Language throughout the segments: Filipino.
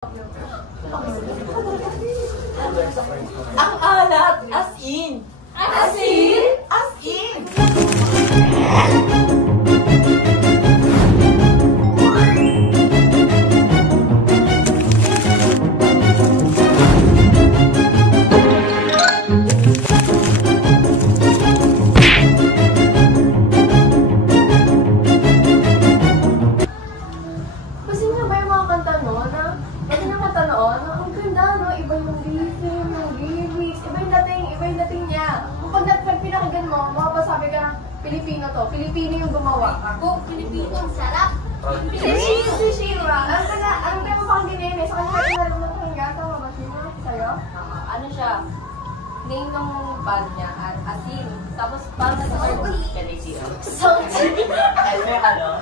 Ang alat, as in. As in? As in. Kasi nga ba yung mga kanta noon na, pati yung kanta noon, ang ganda, no? Iba yung rhythm, yung lyrics, iba yung dating niya. Kapag pinakinggan mo, makapasabi ka, Pilipino to, Pilipino yung gumawa. Ako, Pilipino, ang sarap. Si Shira, ano tayo mapakinggan yun eh? Sa kanya natin nalang napakinggan, tama ba Shira? Sa'yo? Ano siya, name ng band niya, Asin. Tapos parang nag-start Salty! May ano?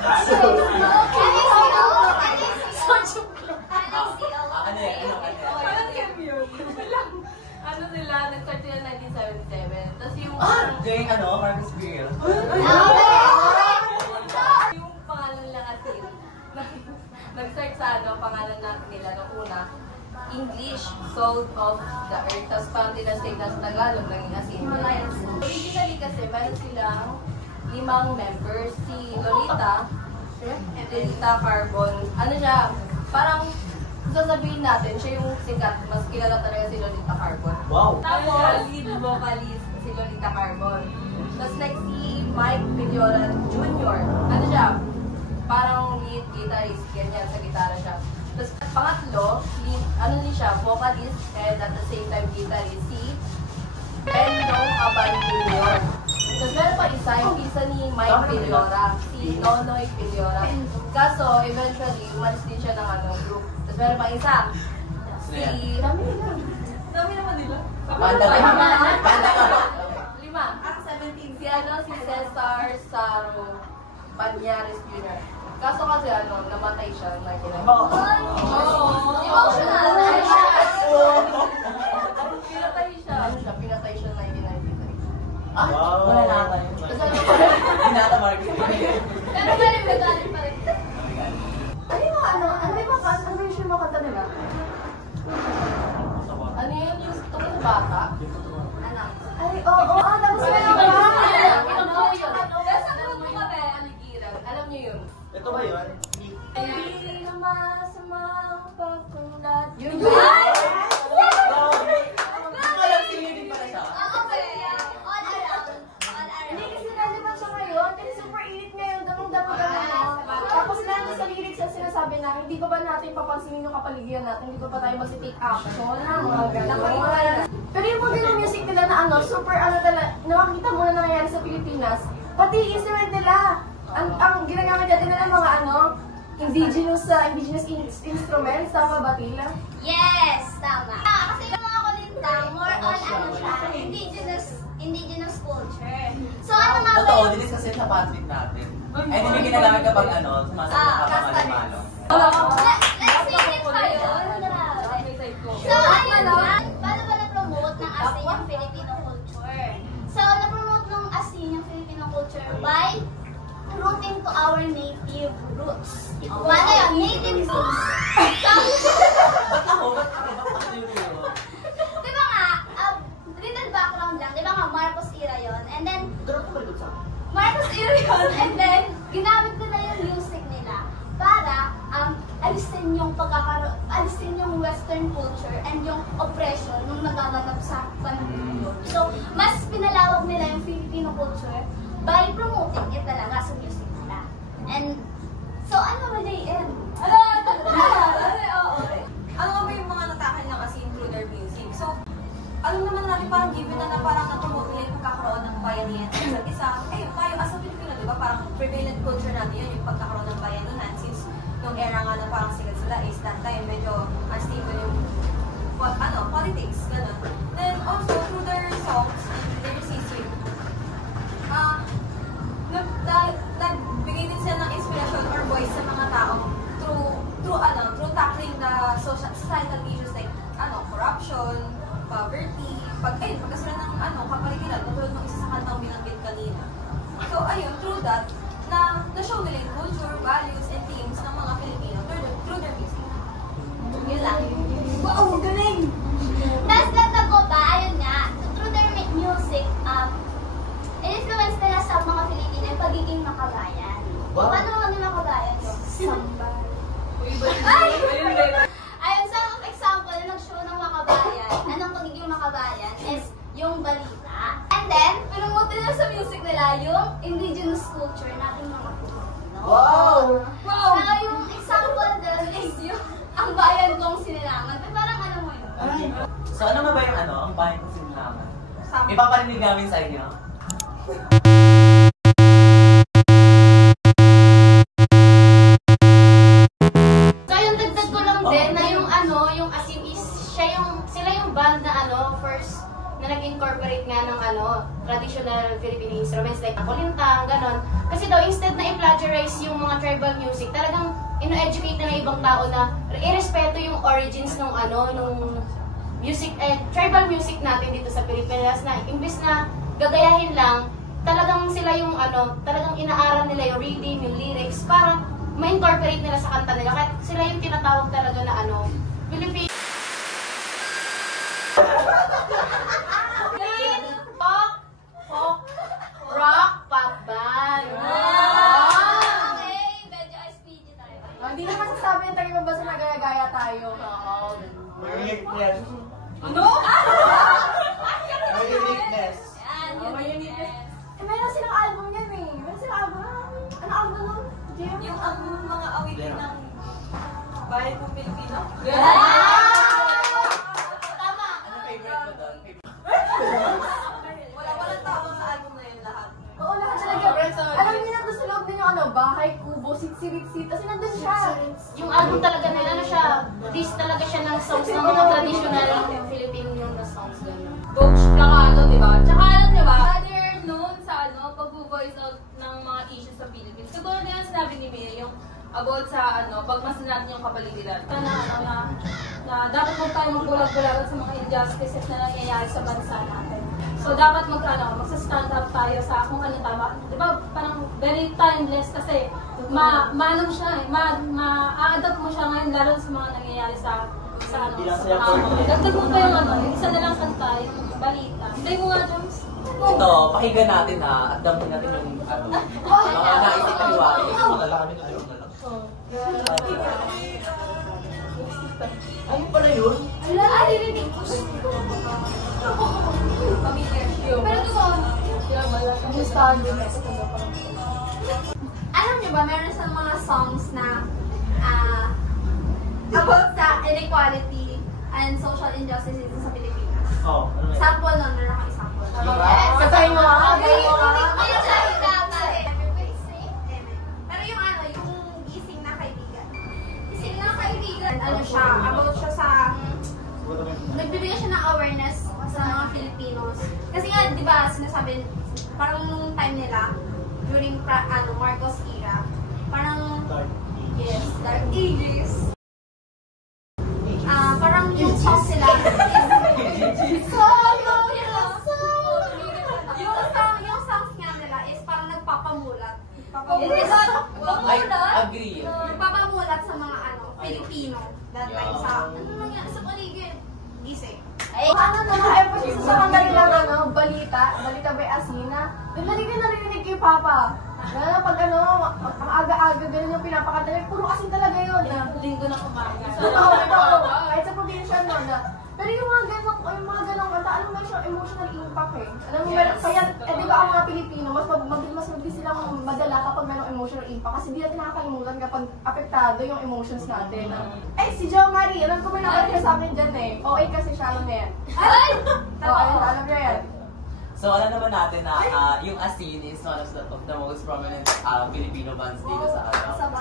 Ano yan? Parang cameo. Ano sila, nag-start sila 1977. Tapos yung Jay, ano? Marcus Grill. yung pangalan lang Asin. Nag-start sa pangalan natin nila nung una. English, Salt of the Earth. Tapos parang tinastate na sa Tagalog, naging Asin. Originally kasi, meron silang 5 members. Si Lolita Carbon. Ano siya, parang sasabihin natin, siya yung sikat, mas kilala talaga si Lolita Carbon. Wow! Tapos, lead vocalist si Lolita Carbon. Tapos next si Mike Villora Jr. Ano siya? Parang lead guitarist, ganyan, sa gitara siya. Tapos pangatlo, lead, ano din siya, vocalist and at the same time guitarist, si Endong Aban Jr. Tapos meron pa isa, yung isa ni Mike Villora, si Nonoy Villora. Kaso, eventually, umalis din siya ng group. Tapos meron pa isa, si... Dami naman nila. Banda ka. Banda ka. 5. Ang 17. Si Cesar Saro Banyares Jr. Kaso kasi namatay siya na Oh. Emotional. Pinatay siya 1993. Ah, wala na ata yun. Hinata Marcus Grill. Pero galing pa rin. Ano yung mga ano yung mga kanta nila? Ano yun yung tungkol sa bata? Ay, oo, tapos meron ba? Alam niyo yun? Ito ba yun? Hindi na masamang pagkulat. Yun Hindi ko alam singin pala siya. Hindi kasi naliman siya ngayon, kasi super init ngayon, damang-dama Tapos nandun sa lyrics na sinasabi na, hindi pa ba natin papansinin yung kapaligiran natin, hindi pa ba tayo mag-take action, mga gano'n. Pero yung model ng music nila na super nakakita mo na nangyayari sa Pilipinas, pati instrument nila, ang ginagamit natin nila mga indigenous instruments, tama ba Tila? Yes, tama. Kasi yung mga kulintang, more on siya, indigenous culture. So ano nga ba Totoo, dinis kasi sa Patrick natin. Ay, hindi ginagamit kapag sumasagot ka pang malo-malo. Let's sing it pa yun. So ayun, paano ba na-promote ng ASEAN yung Filipino culture? So na-promote ng ASEAN yung Filipino culture by rooting to our native roots. Paano yun? Native roots. So, Ba't ako? Ba't yung di ba nga, little background lang, di ba nga Marcos era yun, and then, Marcos era yun, and then, ginamit nila yung music nila para alisin yung western culture and yung oppression nung nagaganap sa panahon yun. So, mas pinalawag nila yung Filipino culture by promoting it talaga sa music nila. And, so ano ba JM? Ano ba yung mga natakal ng ASEAN through their music? So, alam naman natin parang given na parang na-promote nila yung pagkakaroon ng bayanihan sa isa't isa. Ayun, tayo as a Filipino, di ba? Parang prevalent culture natin yun, yung pagkakaroon ng bayanihan since nung era nga na parang sikat sila is that time, medyo unstable yung politics, gano'n. Then also, through their songs and their history, nagbigay din sila ng inspiration or voice sa mga tao through tackling the societal issues like corruption, poverty, pagkasulan ng kapaligiran, katulad ng isa sa kantang binanggit kanina. So ayun, through that, na-show nila yung culture, values, and themes ng mga Filipino through their music. Yun lang. Ayun, sa example, nag-show ng Makabayan. Anong pagiging Makabayan is yung balita. And then, pinumuti na sa music nila yung indigenous culture nating mga Pilipino. Wow! Wow! So, yung example doon is yung ang bayan kong sinilangan. Pero parang ano mo yun? So ano nga ba yung ano, ang bayan kong sinilangan? Ipaparinig namin sa inyo. So yung dagdag ko lang din na yung ano, yung Asin is sila yung band na ano, first na nag-incorporate nga ng ano, traditional Filipino instruments like kulintang, ganon. Kasi daw instead na i-plagiarize yung mga tribal music, talagang ino-educate na ng ibang tao na irespeto yung origins ng ano, nung music, tribal music natin dito sa Pilipinas na imbis na gagayahin lang, talagang sila yung ano, talagang inaaral nila yung rhythm, yung lyrics para ma-incorporate nila sa kanta nila. Kaya sila yung tinatawag talaga na ano, Filipino rock pop band. Okay, medyo SPG tayo. Hindi naman sasabi yung tayo basta nagaya-gaya tayo. Uniqueness. Ano? Uniqueness. Yan, uniqueness. Meron silang album yan eh. Meron silang album. Ano album nun? Jim? Yung ang mga awitin ng bayan kong Pilipino? Tama. Anong favorite mo doon? Walang tawag sa album na yun lahat. Oo, lahat talaga. Alam niyo na doon sa loob din yung ano, bahay, kubo, sitsiritsit. Kasi nandun siya. Yung album talaga nila, ano siya, list talaga siya ng songs ng mga traditional Filipino na songs. Gano'n. Coach, tsaka ano, di ba? Tsaka ano, di ba? Rather known sa ano, pag-voice out ng mga issues sa Philippines. Siguro na yung sinabi ni Mia, yung about sa ano, pagmasan natin yung kapaligiran. Na dapat huwag tayo magbulag-bulagan sa mga injustices na nangyayari sa bansa natin. So dapat magsa-stand up tayo sa kung ano tama. Di ba parang very timeless kasi manong siya eh. Ma-adapt mo siya ngayon lalo sa mga nangyayari sa ano. Dagdag mo pa yung ano, yung isa na lang kanta, yung balita. Hindi mo nga, James? Ito, pakinggan natin ha, at dampin natin yung ano, mga naisip na liwanag. Ano pala yun? Ay, hindi ko. Pero totoo. Alam niyo ba, meron sa mga songs na about sa inequality and social injustices sa Pilipinas. Oh, ano yun? Sample nun, meron akong example. Katayin mo nga. Pero yung ano, yung gising na kaibigan. Gising na kaibigan, ano siya, about siya sa, nagbibigay siya ng awareness sa mga Filipinos. Kasi nga, di ba, sinasabi, parang nung time nila, during Marcos era, parang, yes, dark ages. Parang yung songs sila, yung songs nga nila is parang nagpapamulat. Ay, agree. Nagpapamulat sa mga Pilipino. That time sa, ano nangyari sa paligid? Gising. Ano na, ay pa siya sa kanilang ano, balita by Asina. Narinig na narinig kay Papa. Lalo pag ano, ang aga-aga, ganun yung pinapakanta niya. Puro asin talaga yun. Linggo na umaga. Oo, kahit sa probinsya no, na. Pero yung mga ganong kanta, alam mo yung emotional impact eh. Alam mo, kaya, di ba ang mga Pilipino, mas mabilis silang madala kapag mayroong emotional impact. Kasi di natin nakakalimutan kapag apektado yung emotions natin. Eh, si Jo Marie, alam ko may nakakita sa akin dyan eh. OA kasi siya, alam mo yan. Ay! Alam niya yan. So alam naman natin na yung Asin is one of the most prominent Filipino bands dito sa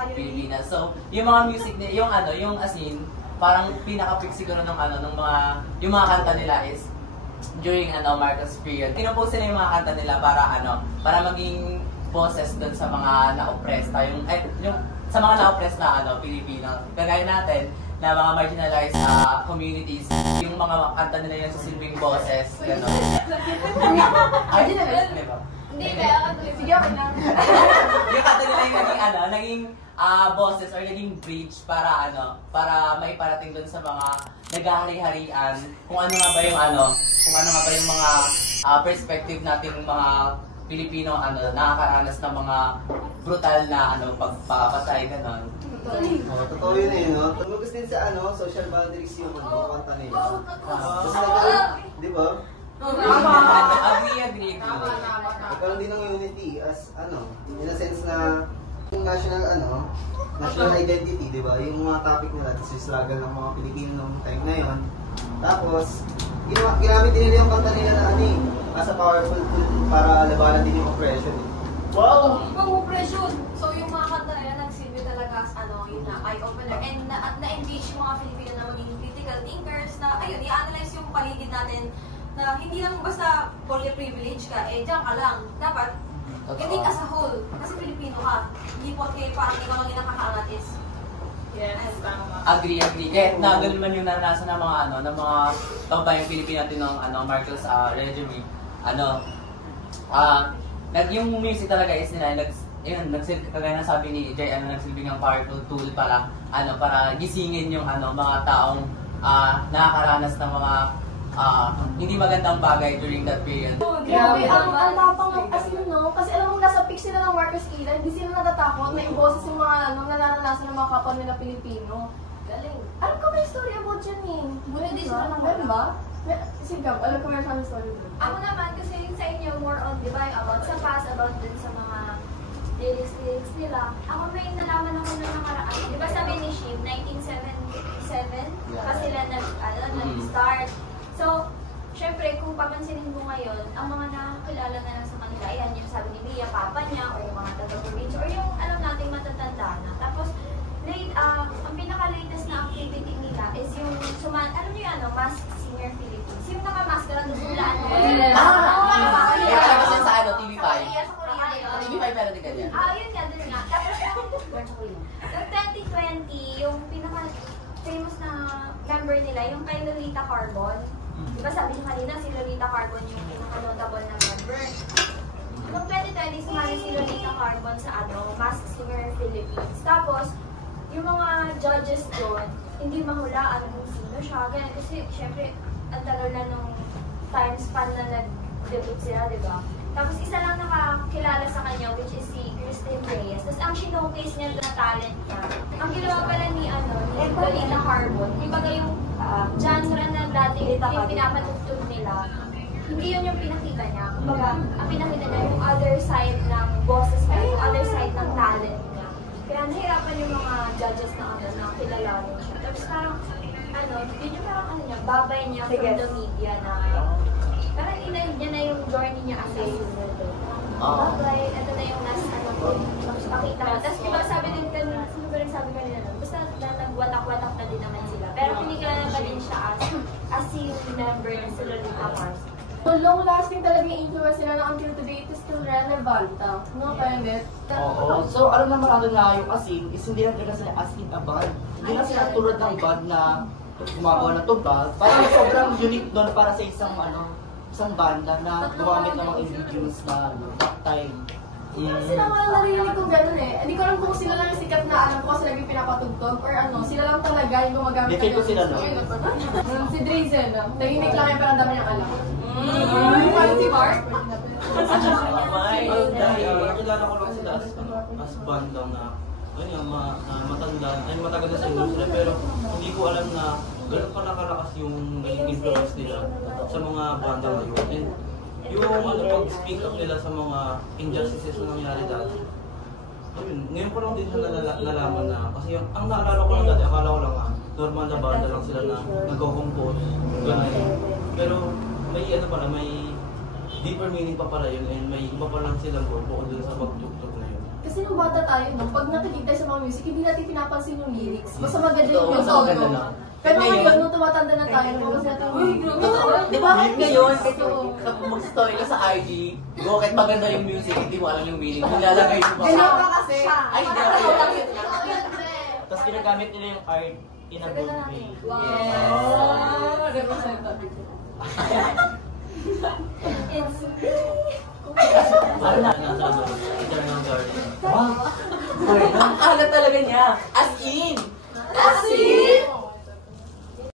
Pilipinas. So yung mga music yung Asin, parang pinaka-peak siguro ng yung mga kanta nila is during Marcos period. Pinopost nila yung mga kanta nila para maging boses doon sa mga na-oppress sa mga na-oppress na Pilipino. Kagaya natin na mga marginalized communities, yung mga kanta nila yung silbing boses, gano'n. Ay, di ba? Hindi ba? Sige, okay lang. Yung kanta nila yung naging boses or naging bridge para maiparating doon sa mga naghahari-harian kung ano nga ba yung mga perspective nating mga Pilipino nakakaranas ng mga brutal na pagpapatay gano'n. Totoo yun eh, no? Tumugos din sa social boundaries yung kanta nila. Tapos di ba? Agree. Nagkaroon din ng unity as in a sense na yung national identity, di ba? Yung mga topic nila, tapos yung struggle ng mga Pilipino noong time na yun. Tapos, ginamit din nila yung kanta nila na as a powerful tool para labanan din yung oppression. Wow! Ibang oppression. So yung mga kanta na yan, nagsilbi talaga as yun na, eye-opener. And na-engage yung mga Filipino na maging critical thinkers na, ayun, i-analyze yung paligid natin na hindi lang basta for your privilege ka, diyan ka lang. Dapat, hindi as a whole. Kasi Filipino ka. Hindi po kayo parang ikaw lang yung nakakaangat is. Yes, tama. Agree. Kahit na ganun man yung naranasan ng mga ng mga kabayang Pilipino natin ng Marcos regime, yung music talaga is nila kagaya ng sabi ni Jay, nagsilbing ng powerful tool para gisingin yung mga taong nakakaranas ng mga hindi magandang bagay during that period. Grabe, ang tapang kasi kasi alam mo nasa peak sila ng Marcos era, hindi sila natatakot na i-boses yung mga nananalasan ng mga kapwa nila Pilipino. Galing. Alam ko may story about yun eh. Hindi sila nang meron ba? Sige, alam ko meron kami story doon. Ako naman, kasi yung sa inyo, more on, di ba, about sa past, about dun sa mga lyrics nila. Ako may nalaman ako na nakaraan. Di ba sabi ni Shim, 1977 pa sila nag-start. So, syempre, kung papansinin mo ngayon, ang mga nakakilala na lang sa kanila, yan yung sabi ni Mia, papa niya, o yung mga taga-provincia, or yung alam nating matatanda na. Tapos, ang pinaka-latest na activity nila is yung, alam niyo yan, Mask Singer Philippines. Yung nakamaskara doon sulaan mo. May palabas yan sa TV5. Sa Korea yun. TV5 meron din ganyan. Yun nga, dun nga. Tapos yung 2020, yung pinaka-famous na member nila, yung kay Lolita Carbon. Diba sabi niyo kanina, si Lolita Carbon yung pinaka-notable na member. Noong 2020, sumali si Lolita Carbon sa Mask Singer Philippines. Tapos, yung mga judges doon, hindi mahulaan kung sino siya. Ganyan, kasi syempre, ang tagal na nung time span na nag-debut sila, diba? Tapos isa lang nakakilala sa kanya, which is si Christine Reyes. Tapos ang showcase niya na talent niya, ang ginawa pala ni Lolita Carbon, kumbaga yung genre na dati yung pinapatugtog nila, hindi yun yung pinakita niya. Kumbaga, ang pinakita niya yung other side ng boses niya, yung other side ng talent niya. Kaya nahirapan yung mga judges na kilalanin siya. Tapos parang, yun yung parang babay niya from the media na parang niya na yung journey niya as a singer. Babay, ito na yung last pakita ko. Tapos diba sabi din kanina, sino ba rin sabi kanina, basta nagwatak-watak na din naman sila. Pero kinikilala pa din siya as yung member na si Lolita Mars. So, long-lasting talaga yung influence nila na until today, it is still relevant. No, Pangit? Oo. So, alam naman natin na yung asin is hindi lang talaga sila as in a band. Hindi lang sila tulad ng band na gumagawa ng tubag. Parang sobrang unique doon para sa isang banda na gumamit ng mga indigenous na time. Sila mga narinig ko gano'n eh. Hindi ko alam kung sila lang yung sikat na alam ko kasi lagi pinapatugtog or sila lang talaga yung gumagamit. Defect ko sila, no? Si Drazen, tahimik lang yung parang dami niyang alam. Parang si Mark? Nakilala ko lang sila as band lang na matagal na sa industry, pero hindi ko alam na gano'n pa nakalakas yung influence nila sa mga banda ngayon. Yung pag-speak up nila sa mga injustices na nangyari dati. Ngayon ko lang din nalaman na, kasi ang naalala ko lang dati, akala ko lang normal na banda lang sila na nagko-compose, gano'n. Pero may deeper meaning pa pala yun, and may iba pa lang silang goal bukod dun sa pagtugtog na yun. Kasi nung bata tayo, pag nakinig tayo sa mga music, hindi natin pinapansin yung lyrics. Basta maganda yung Totoo, song. maganda lang. Pero ngayon, nung tumatanda na tayo, kasi natin, Di ba ngayon, kapag mag-story ka sa IG, kahit maganda yung music, hindi mo alam yung meaning. Nilalagay mo Ganyan ba? pa kasi. Ay, hindi. Tapos ginagamit nila yung art in a good way. Wow.